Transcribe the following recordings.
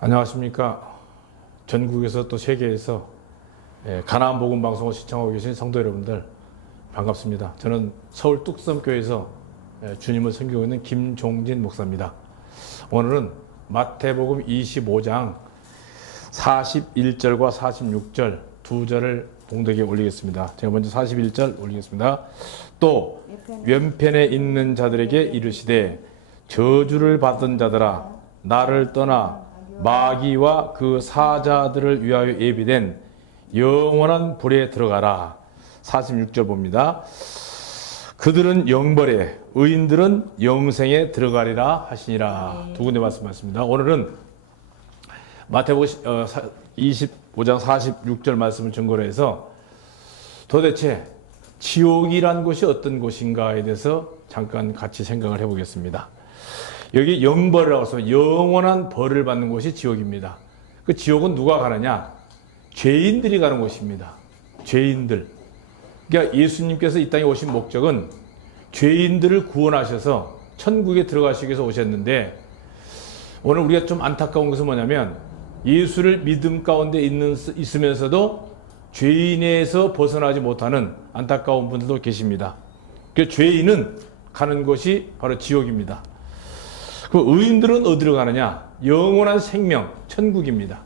안녕하십니까. 전국에서 또 세계에서 가나안 복음 방송을 시청하고 계신 성도 여러분들 반갑습니다. 저는 서울 뚝섬교회에서 주님을 섬기고 있는 김종진 목사입니다. 오늘은 마태복음 25장 41절과 46절 두 절을 봉독에 올리겠습니다. 제가 먼저 41절 올리겠습니다. 또 왼편에 있는 자들에게 이르시되 저주를 받은 자들아 나를 떠나 마귀와 그 사자들을 위하여 예비된 영원한 불에 들어가라. 46절 봅니다. 그들은 영벌에 의인들은 영생에 들어가리라 하시니라. 두 군데 말씀하십니다. 오늘은 마태복음 25장 46절 말씀을 근거로 해서 도대체 지옥이란 곳이 어떤 곳인가에 대해서 잠깐 같이 생각을 해보겠습니다. 여기 영벌이라고 해서 영원한 벌을 받는 곳이 지옥입니다. 그 지옥은 누가 가느냐? 죄인들이 가는 곳입니다. 죄인들. 그러니까 예수님께서 이 땅에 오신 목적은 죄인들을 구원하셔서 천국에 들어가시기 위해서 오셨는데, 오늘 우리가 좀 안타까운 것은 뭐냐면 예수를 믿음 가운데 있으면서도 죄인에서 벗어나지 못하는 안타까운 분들도 계십니다. 그 죄인은 가는 곳이 바로 지옥입니다. 그 의인들은 어디로 가느냐? 영원한 생명, 천국입니다.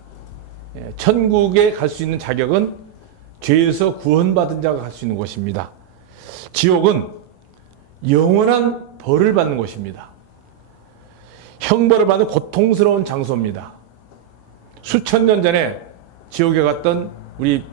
천국에 갈 수 있는 자격은 죄에서 구원받은 자가 갈 수 있는 곳입니다. 지옥은 영원한 벌을 받는 곳입니다. 형벌을 받는 고통스러운 장소입니다. 수천 년 전에 지옥에 갔던 우리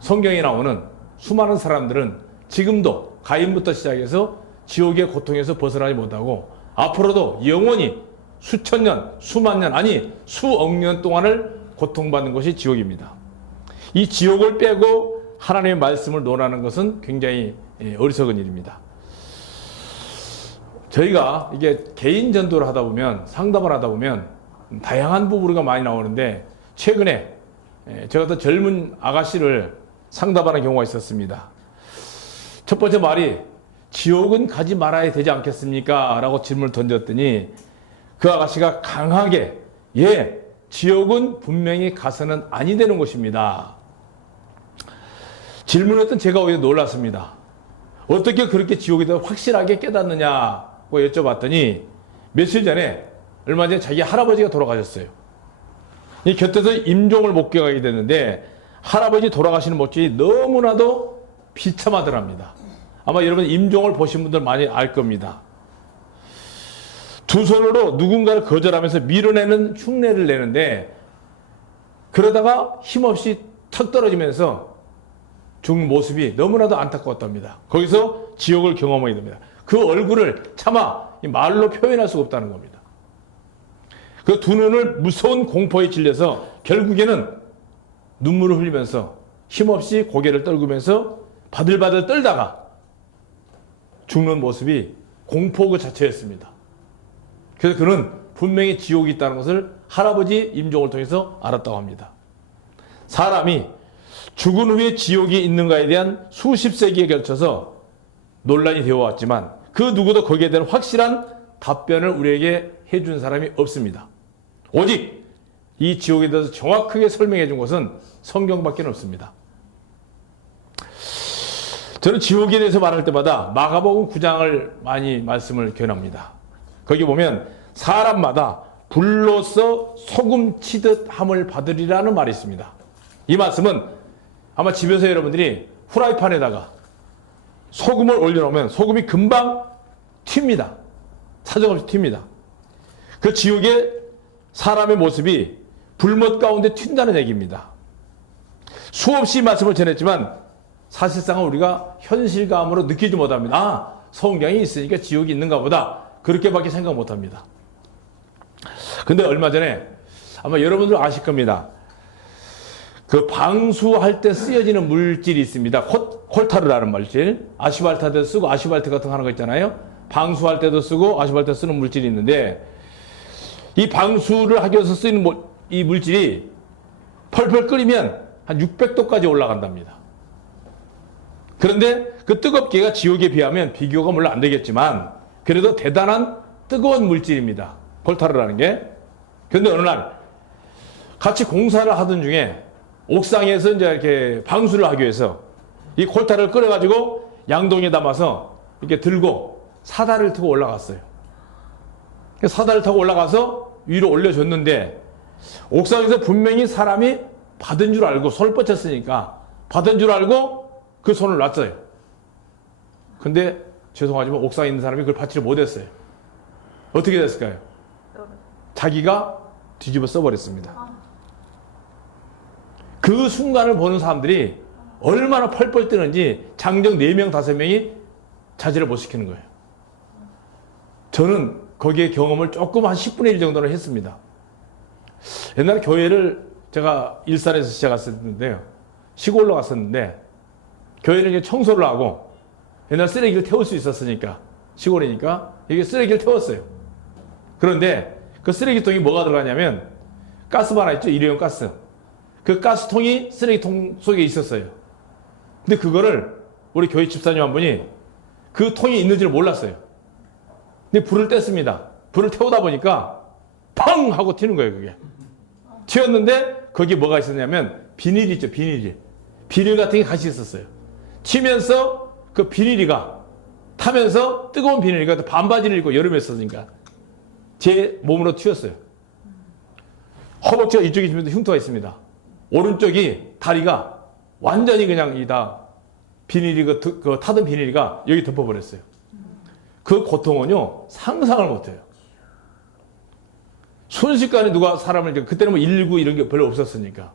성경에 나오는 수많은 사람들은 지금도 가인부터 시작해서 지옥의 고통에서 벗어나지 못하고 앞으로도 영원히 수천 년, 수만 년, 아니 수억 년 동안을 고통받는 것이 지옥입니다. 이 지옥을 빼고 하나님의 말씀을 논하는 것은 굉장히 어리석은 일입니다. 저희가 이게 개인 전도를 하다 보면, 상담을 하다 보면 다양한 부부가 많이 나오는데, 최근에 제가 더 젊은 아가씨를 상담하는 경우가 있었습니다. 첫 번째 말이 지옥은 가지 말아야 되지 않겠습니까? 라고 질문을 던졌더니 그 아가씨가 강하게 지옥은 분명히 가서는 아니 되는 곳입니다. 질문했던 제가 오히려 놀랐습니다. 어떻게 그렇게 지옥에 대해서 확실하게 깨닫느냐고 여쭤봤더니 며칠 전에, 얼마 전에 자기 할아버지가 돌아가셨어요. 이 곁에서 임종을 목격하게 됐는데 할아버지 돌아가시는 모습이 너무나도 비참하더랍니다. 아마 여러분 임종을 보신 분들 많이 알 겁니다. 두 손으로 누군가를 거절하면서 밀어내는 흉내를 내는데, 그러다가 힘없이 턱 떨어지면서 죽는 모습이 너무나도 안타까웠답니다. 거기서 지옥을 경험하게 됩니다. 그 얼굴을 차마 말로 표현할 수가 없다는 겁니다. 그 두 눈을 무서운 공포에 질려서 결국에는 눈물을 흘리면서 힘없이 고개를 떨구면서 바들바들 떨다가 죽는 모습이 공포 그 자체였습니다. 그래서 그는 분명히 지옥이 있다는 것을 할아버지 임종을 통해서 알았다고 합니다. 사람이 죽은 후에 지옥이 있는가에 대한 수십 세기에 걸쳐서 논란이 되어 왔지만 그 누구도 거기에 대한 확실한 답변을 우리에게 해준 사람이 없습니다. 오직 이 지옥에 대해서 정확하게 설명해 준 것은 성경밖에 없습니다. 저는 지옥에 대해서 말할 때마다 마가복음 9장을 많이 말씀을 권합니다. 거기 보면 사람마다 불로서 소금 치듯 함을 받으리라는 말이 있습니다. 이 말씀은 아마 집에서 여러분들이 후라이팬에다가 소금을 올려놓으면 소금이 금방 튑니다. 사정없이 튑니다. 그 지옥의 사람의 모습이 불못 가운데 튄다는 얘기입니다. 수없이 말씀을 전했지만 사실상은 우리가 현실감으로 느끼지 못합니다. 아, 성경이 있으니까 지옥이 있는가 보다. 그렇게밖에 생각 못합니다. 근데 얼마 전에 아마 여러분들 아실 겁니다. 그 방수할 때 쓰여지는 물질이 있습니다. 콜타르라는 물질. 아스팔트도 쓰고 아스팔트 같은 거 하는 거 있잖아요. 방수할 때도 쓰고 아스팔트 쓰는 물질이 있는데, 이 방수를 하기 위해서 쓰이는 이 물질이 펄펄 끓이면 한 600도까지 올라간답니다. 그런데 그 뜨겁기가 지옥에 비하면 비교가 물론 안 되겠지만 그래도 대단한 뜨거운 물질입니다. 콜타르라는 게. 그런데 어느 날 같이 공사를 하던 중에 옥상에서 이제 이렇게 방수를 하기 위해서 이 콜타를 끓여가지고 양동이에 담아서 이렇게 들고 사다리를 타고 올라갔어요. 사다리를 타고 올라가서 위로 올려줬는데 옥상에서 분명히 사람이 받은 줄 알고 손을 뻗쳤으니까 받은 줄 알고 그 손을 놨어요. 근데 죄송하지만 옥상에 있는 사람이 그걸 받지를 못했어요. 어떻게 됐을까요? 자기가 뒤집어 써버렸습니다. 그 순간을 보는 사람들이 얼마나 펄펄 뜨는지 장정 4명, 5명이 자제를 못 시키는 거예요. 저는 거기에 경험을 조금 한 10분의 1 정도는 했습니다. 옛날에 교회를 제가 일산에서 시작했었는데요. 시골로 갔었는데 교회는 이제 청소를 하고 옛날 쓰레기를 태울 수 있었으니까 시골이니까 이게 쓰레기를 태웠어요. 그런데 그 쓰레기통이 뭐가 들어가냐면 가스바 하나 있죠? 일회용 가스. 그 가스통이 쓰레기통 속에 있었어요. 근데 그거를 우리 교회 집사님 한 분이 그 통이 있는지를 몰랐어요. 근데 불을 뗐습니다. 불을 태우다 보니까 팡! 하고 튀는 거예요, 그게. 튀었는데 거기 뭐가 있었냐면 비닐 있죠, 비닐이. 비닐 같은 게 같이 있었어요. 튀면서 그 비닐이가 타면서 뜨거운 비닐이가 반바지를 입고 여름에 썼으니까 제 몸으로 튀었어요. 허벅지가 이쪽에 있으면 흉터가 있습니다. 오른쪽이 다리가 완전히 그냥 비닐이 그 타던 비닐이가 여기 덮어버렸어요. 그 고통은요 상상을 못해요. 순식간에 누가 사람을 그때는 뭐 119 이런 게 별로 없었으니까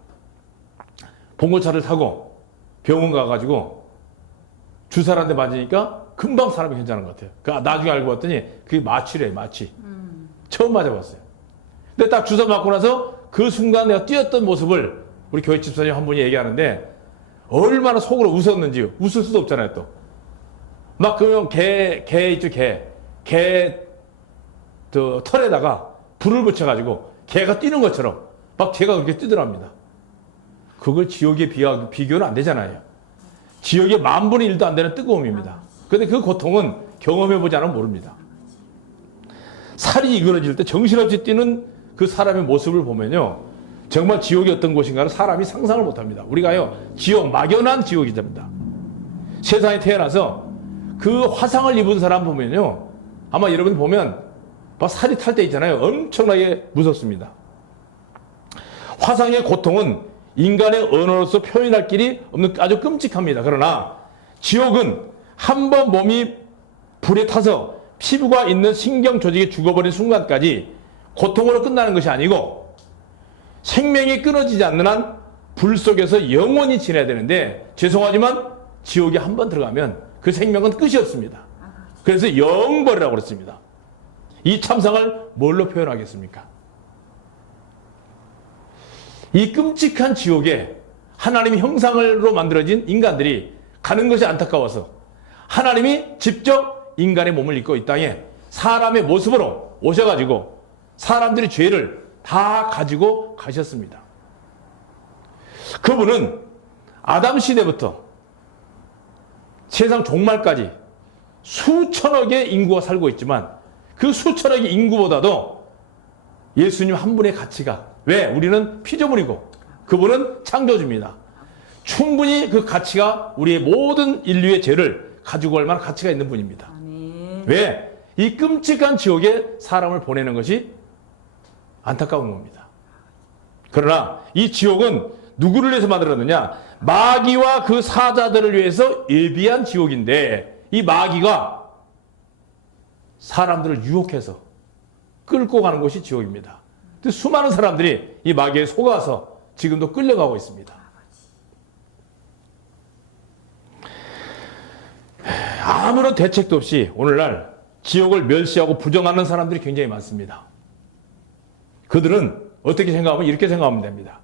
봉고차를 타고 병원 가가지고 주사를 한 대 맞으니까 금방 사람이 괜찮은 것 같아요. 그 나중에 알고 봤더니 그게 마취래요, 마취. 처음 맞아봤어요. 근데 딱 주사 맞고 나서 그 순간 내가 뛰었던 모습을 우리 교회 집사님 한 분이 얘기하는데 얼마나 속으로 웃었는지 웃을 수도 없잖아요, 또. 막 그러면 개 있죠, 저 털에다가 불을 붙여가지고 개가 뛰는 것처럼 막 개가 그렇게 뛰더랍니다. 그걸 지옥에 비교는 안 되잖아요. 지옥의 10,000분의 1도 안 되는 뜨거움입니다. 그런데 그 고통은 경험해보지 않으면 모릅니다. 살이 이그러질 때 정신없이 뛰는 그 사람의 모습을 보면요. 정말 지옥이 어떤 곳인가를 사람이 상상을 못합니다. 우리가요. 지옥, 막연한 지옥이 됩니다. 세상에 태어나서 그 화상을 입은 사람 보면요. 아마 여러분 보면 막 살이 탈 때 있잖아요. 엄청나게 무섭습니다. 화상의 고통은 인간의 언어로서 표현할 길이 없는 아주 끔찍합니다. 그러나 지옥은 한 번 몸이 불에 타서 피부가 있는 신경 조직이 죽어버린 순간까지 고통으로 끝나는 것이 아니고 생명이 끊어지지 않는 한 불 속에서 영원히 지내야 되는데 죄송하지만 지옥에 한 번 들어가면 그 생명은 끝이 없습니다. 그래서 영벌이라고 그랬습니다. 이 참상을 뭘로 표현하겠습니까? 이 끔찍한 지옥에 하나님의 형상으로 만들어진 인간들이 가는 것이 안타까워서 하나님이 직접 인간의 몸을 입고 이 땅에 사람의 모습으로 오셔가지고 사람들의 죄를 다 가지고 가셨습니다. 그분은 아담 시대부터 세상 종말까지 수천억의 인구가 살고 있지만 그 수천억의 인구보다도 예수님 한 분의 가치가 왜? 우리는 피조물이고 그분은 창조주입니다. 충분히 그 가치가 우리의 모든 인류의 죄를 가지고 갈 만한 가치가 있는 분입니다. 아멘. 왜? 이 끔찍한 지옥에 사람을 보내는 것이 안타까운 겁니다. 그러나 이 지옥은 누구를 위해서 만들었느냐? 마귀와 그 사자들을 위해서 예비한 지옥인데 이 마귀가 사람들을 유혹해서 끌고 가는 것이 지옥입니다. 수많은 사람들이 이 마귀에 속아서 지금도 끌려가고 있습니다. 아무런 대책도 없이 오늘날 지옥을 멸시하고 부정하는 사람들이 굉장히 많습니다. 그들은 어떻게 생각하면 이렇게 생각하면 됩니다.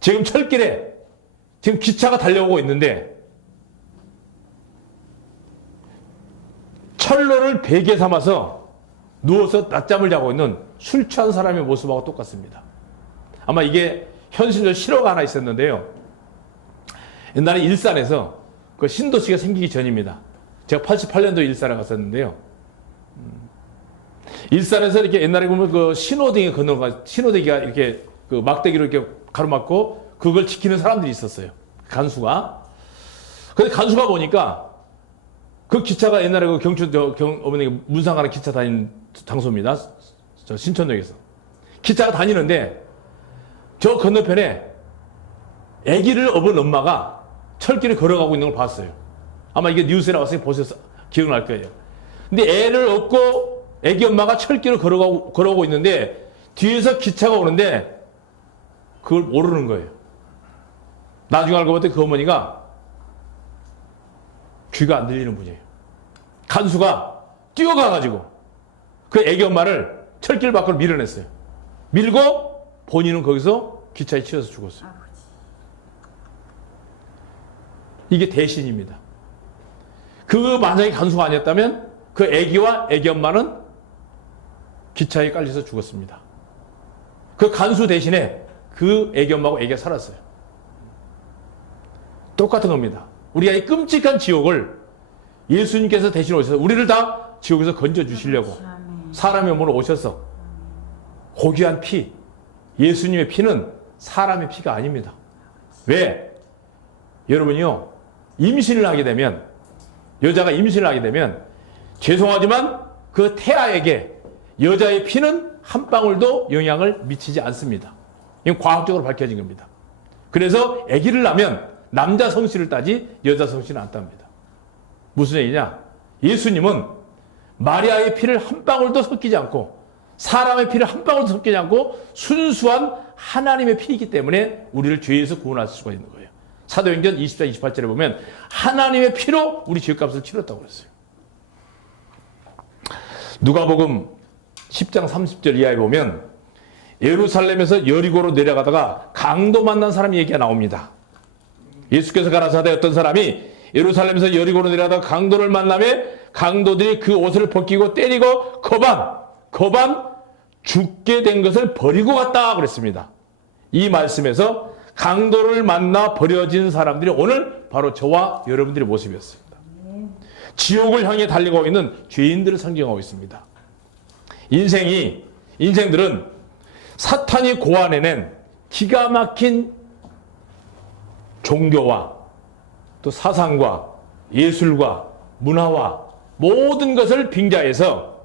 지금 철길에 지금 기차가 달려오고 있는데 철로를 베개 삼아서 누워서 낮잠을 자고 있는 술 취한 사람의 모습하고 똑같습니다. 아마 이게 현실적 실화가 하나 있었는데요. 옛날에 일산에서 그 신도시가 생기기 전입니다. 제가 88년도 일산에 갔었는데요. 일산에서 이렇게 옛날에 보면 그 신호등이 건너가 신호대기가 이렇게 그 막대기로 이렇게 가로막고 그걸 지키는 사람들이 있었어요. 간수가. 근데 간수가 보니까 그 기차가 옛날에 그 어머니 문상 가는 기차 다니는 장소입니다. 저 신천역에서. 기차가 다니는데 저 건너편에 아기를 업은 엄마가 철길을 걸어가고 있는 걸 봤어요. 아마 이게 뉴스에 나왔으니 보셔서 기억날 거예요. 근데 애를 업고 아기 엄마가 철길을 걸어가고 있는데 뒤에서 기차가 오는데 그걸 모르는 거예요. 나중에 알고 봤더니 그 어머니가 귀가 안 들리는 분이에요. 간수가 뛰어가가지고 그 아기 엄마를 철길 밖으로 밀어냈어요. 밀고 본인은 거기서 기차에 치여서 죽었어요. 이게 대신입니다. 그 만약에 간수가 아니었다면 그 아기와 아기 엄마는 기차에 깔려서 죽었습니다. 그 간수 대신에 그 아기 엄마하고 아기가 살았어요. 똑같은 겁니다. 우리가 이 끔찍한 지옥을 예수님께서 대신 오셔서 우리를 다 지옥에서 건져주시려고 사람의 몸으로 오셔서 고귀한 피, 예수님의 피는 사람의 피가 아닙니다. 왜? 여러분이요, 임신을 하게 되면, 여자가 임신을 하게 되면 죄송하지만 그 태아에게 여자의 피는 한 방울도 영향을 미치지 않습니다. 이건 과학적으로 밝혀진 겁니다. 그래서 아기를 낳으면 남자 성씨를 따지 여자 성씨는 안 땁니다. 무슨 얘기냐? 예수님은 마리아의 피를 한 방울도 섞이지 않고 사람의 피를 한 방울도 섞이지 않고 순수한 하나님의 피이기 때문에 우리를 죄에서 구원하실 수가 있는 거예요. 사도행전 24, 28절에 보면 하나님의 피로 우리 죄값을 치렀다고 그랬어요. 누가복음 10장 30절 이하에 보면 예루살렘에서 여리고로 내려가다가 강도 만난 사람 얘기가 나옵니다. 예수께서 가라사대 어떤 사람이 예루살렘에서 여리고로 내려가다가 강도를 만나며 강도들이 그 옷을 벗기고 때리고 거반 죽게 된 것을 버리고 갔다 그랬습니다. 이 말씀에서 강도를 만나 버려진 사람들이 오늘 바로 저와 여러분들의 모습이었습니다. 지옥을 향해 달리고 있는 죄인들을 상징하고 있습니다. 인생들은 사탄이 고안해낸 기가 막힌 종교와 또 사상과 예술과 문화와 모든 것을 빙자해서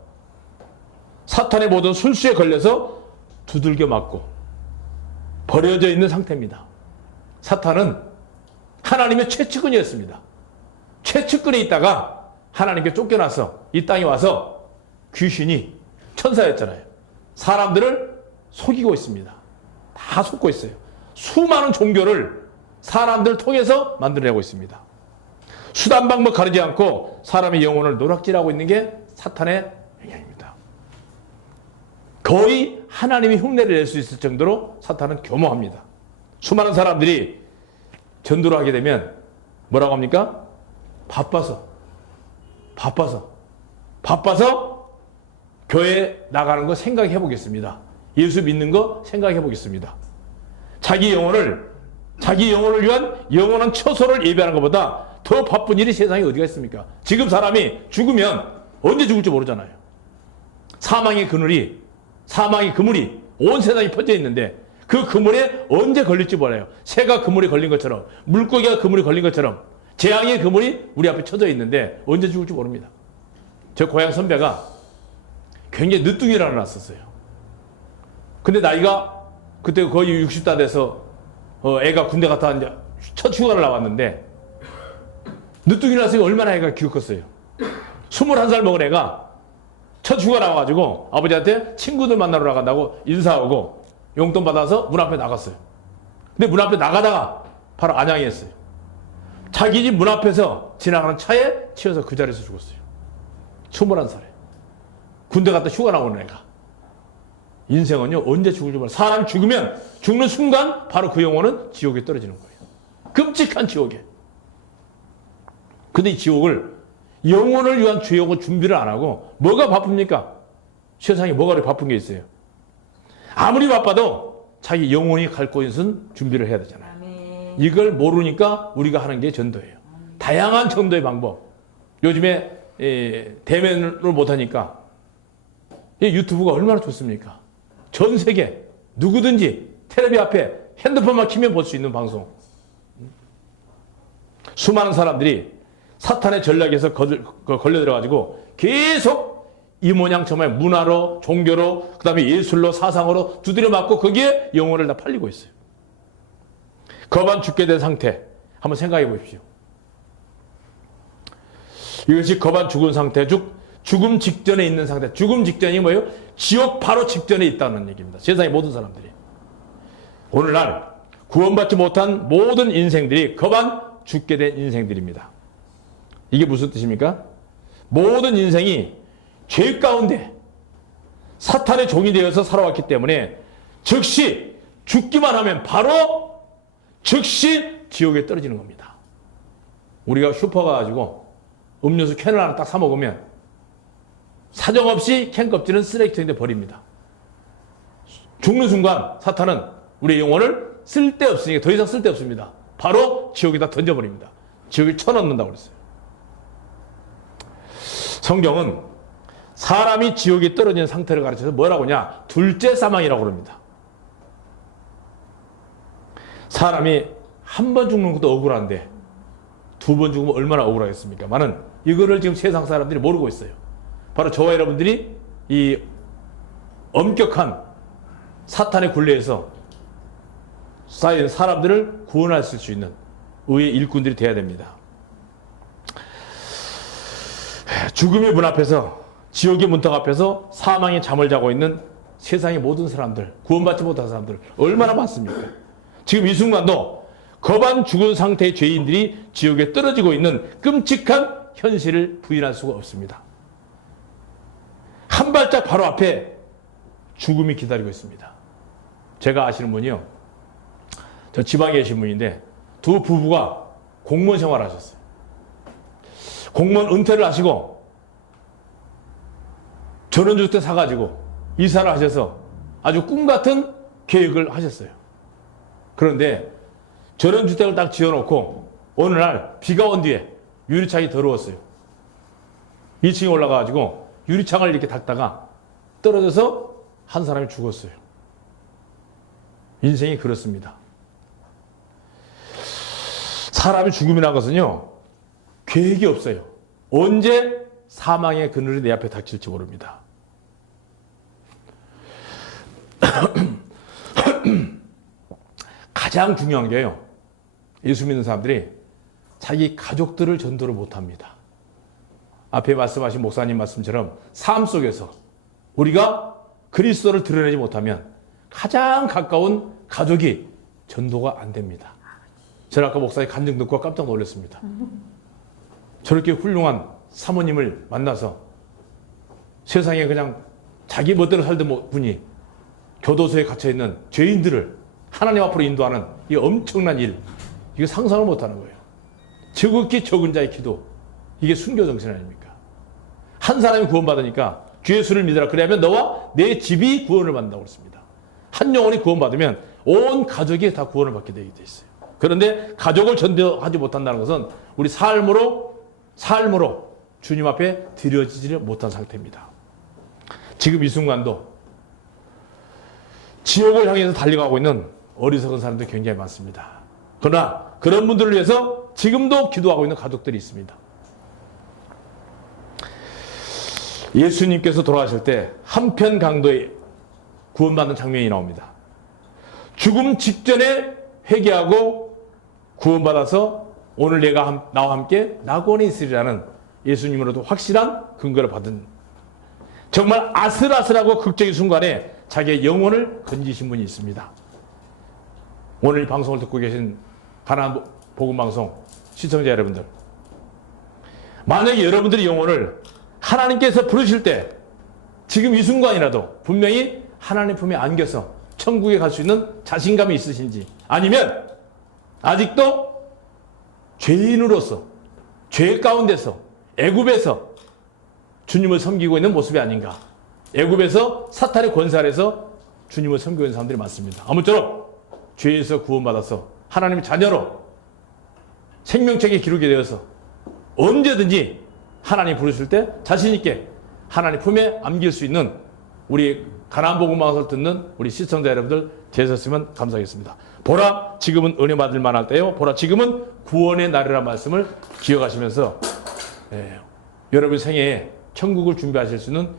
사탄의 모든 술수에 걸려서 두들겨 맞고 버려져 있는 상태입니다. 사탄은 하나님의 최측근이었습니다. 최측근에 있다가 하나님께 쫓겨나서 이 땅에 와서 귀신이 천사였잖아요. 사람들을 속이고 있습니다. 다 속고 있어요. 수많은 종교를 사람들을 통해서 만들어내고 있습니다. 수단 방법 가리지 않고 사람의 영혼을 노락질하고 있는 게 사탄의 영향입니다. 거의 하나님이 흉내를 낼 수 있을 정도로 사탄은 교모합니다. 수많은 사람들이 전도를 하게 되면 뭐라고 합니까? 바빠서 교회 나가는 거 생각해 보겠습니다. 예수 믿는 거 생각해 보겠습니다. 자기 영혼을 위한 영원한 처소를 예배하는 것보다 더 바쁜 일이 세상에 어디가 있습니까? 지금 사람이 죽으면 언제 죽을지 모르잖아요. 사망의 그물이 온 세상에 퍼져 있는데 그 그물에 언제 걸릴지 몰라요. 새가 그물에 걸린 것처럼, 물고기가 그물에 걸린 것처럼 재앙의 그물이 우리 앞에 쳐져 있는데 언제 죽을지 모릅니다. 저 고향 선배가 굉장히 늦둥이를 하나 낳았었어요. 근데 나이가 그때 거의 60다 돼서 애가 군대 갔다 이제 첫 휴가를 나왔는데 늦둥이를 낳았으니 얼마나 애가 기웃컸어요. 21살 먹은 애가 첫 휴가 나와가지고 아버지한테 친구들 만나러 나간다고 인사하고 용돈 받아서 문 앞에 나갔어요. 근데 문 앞에 나가다가 바로 안양에 했어요. 자기 집 문 앞에서 지나가는 차에 치여서 그 자리에서 죽었어요. 21살에. 군대 갔다 휴가 나오는 애가. 인생은요, 언제 죽을지 몰라요. 사람이 죽으면 죽는 순간 바로 그 영혼은 지옥에 떨어지는 거예요. 끔찍한 지옥에. 근데 이 지옥을 영혼을 위한 죄옥을 준비를 안 하고 뭐가 바쁩니까? 세상에 뭐가 그렇게 바쁜 게 있어요? 아무리 바빠도 자기 영혼이 갈 곳은 준비를 해야 되잖아요. 이걸 모르니까 우리가 하는 게 전도예요. 다양한 전도의 방법. 요즘에 대면을 못하니까 유튜브가 얼마나 좋습니까? 전 세계 누구든지 텔레비 앞에 핸드폰만 키면 볼 수 있는 방송. 수많은 사람들이 사탄의 전략에서 걸려들어가지고 계속 이 모양 저 모양 문화로, 종교로, 그 다음에 예술로, 사상으로 두드려 맞고 거기에 영혼을 다 팔리고 있어요. 거반 죽게 된 상태 한번 생각해 보십시오. 이것이 거반 죽은 상태, 죽음 직전에 있는 상태. 죽음 직전이 뭐예요? 지옥 바로 직전에 있다는 얘기입니다. 세상의 모든 사람들이. 오늘날 구원받지 못한 모든 인생들이 거반 죽게 된 인생들입니다. 이게 무슨 뜻입니까? 모든 인생이 죄 가운데 사탄의 종이 되어서 살아왔기 때문에 즉시 죽기만 하면 바로 즉시 지옥에 떨어지는 겁니다. 우리가 슈퍼 가가지고 음료수 캔을 하나 딱 사 먹으면 사정없이 캔 껍질은 쓰레기통에 버립니다. 죽는 순간 사탄은 우리의 영혼을 쓸데없으니까 더 이상 쓸데없습니다. 바로 지옥에다 던져버립니다. 지옥에 쳐넣는다고 그랬어요. 성경은 사람이 지옥에 떨어진 상태를 가르쳐서 뭐라고 하냐? 둘째 사망이라고 그럽니다. 사람이 한 번 죽는 것도 억울한데 두 번 죽으면 얼마나 억울하겠습니까? 많은 이거를 지금 세상 사람들이 모르고 있어요. 바로 저와 여러분들이 이 엄격한 사탄의 굴레에서 쌓인 사람들을 구원할 수 있는 의의 일꾼들이 되어야 됩니다. 죽음의 문 앞에서, 지옥의 문턱 앞에서 사망의 잠을 자고 있는 세상의 모든 사람들, 구원받지 못한 사람들 얼마나 많습니까? 지금 이 순간도 거반 죽은 상태의 죄인들이 지옥에 떨어지고 있는 끔찍한 현실을 부인할 수가 없습니다. 한 발짝 바로 앞에 죽음이 기다리고 있습니다. 제가 아시는 분이요, 저 지방에 계신 분인데 두 부부가 공무원 생활을 하셨어요. 공무원 은퇴를 하시고 전원주택 사가지고 이사를 하셔서 아주 꿈같은 계획을 하셨어요. 그런데 전원주택을 딱 지어놓고 어느 날 비가 온 뒤에 유리창이 더러웠어요. 2층에 올라가가지고 유리창을 이렇게 닦다가 떨어져서 한 사람이 죽었어요. 인생이 그렇습니다. 사람의 죽음이라는 것은요, 계획이 없어요. 언제 사망의 그늘이 내 앞에 닥칠지 모릅니다. 가장 중요한 게요, 예수 믿는 사람들이 자기 가족들을 전도를 못합니다. 앞에 말씀하신 목사님 말씀처럼 삶 속에서 우리가 그리스도를 드러내지 못하면 가장 가까운 가족이 전도가 안 됩니다. 저는 아까 목사의 간증 듣고 깜짝 놀랐습니다. 저렇게 훌륭한 사모님을 만나서 세상에 그냥 자기 멋대로 살던 분이 교도소에 갇혀있는 죄인들을 하나님 앞으로 인도하는 이 엄청난 일, 이거 상상을 못하는 거예요. 지극히 적은 자의 기도, 이게 순교정신 아닙니까? 한 사람이 구원받으니까 주 예수를 믿으라, 그래야면 너와 내 집이 구원을 받는다고 그랬습니다. 한 영혼이 구원받으면 온 가족이 다 구원을 받게 되어 있어요. 그런데 가족을 전도하지 못한다는 것은 우리 삶으로 주님 앞에 드려지지를 못한 상태입니다. 지금 이 순간도 지옥을 향해서 달려가고 있는 어리석은 사람들이 굉장히 많습니다. 그러나 그런 분들을 위해서 지금도 기도하고 있는 가족들이 있습니다. 예수님께서 돌아가실 때 한편 강도에 구원받는 장면이 나옵니다. 죽음 직전에 회개하고 구원받아서 오늘 내가 나와 함께 낙원에 있으리라는 예수님으로도 확실한 근거를 받은, 정말 아슬아슬하고 극적인 순간에 자기의 영혼을 건지신 분이 있습니다. 오늘 이 방송을 듣고 계신 가나안 복음방송 시청자 여러분들, 만약에 여러분들의 영혼을 하나님께서 부르실 때 지금 이 순간이라도 분명히 하나님 품에 안겨서 천국에 갈 수 있는 자신감이 있으신지, 아니면 아직도 죄인으로서 죄 가운데서 애굽에서 주님을 섬기고 있는 모습이 아닌가. 애굽에서 사탄의 권세 아래서 주님을 섬기고 있는 사람들이 많습니다. 아무쪼록 죄에서 구원받아서 하나님의 자녀로 생명책에 기록이 되어서 언제든지 하나님 부르실 때 자신 있게 하나님 품에 안길 수 있는 우리 가나안 복음 방송을 듣는 우리 시청자 여러분들 되셨으면 감사하겠습니다. 보라 지금은 은혜 받을 만할 때요. 보라 지금은 구원의 날이라는 말씀을 기억하시면서 여러분 생애에 천국을 준비하실 수 있는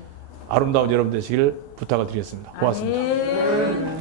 아름다운 여러분 되시길 부탁을 드리겠습니다. 고맙습니다. 아멘.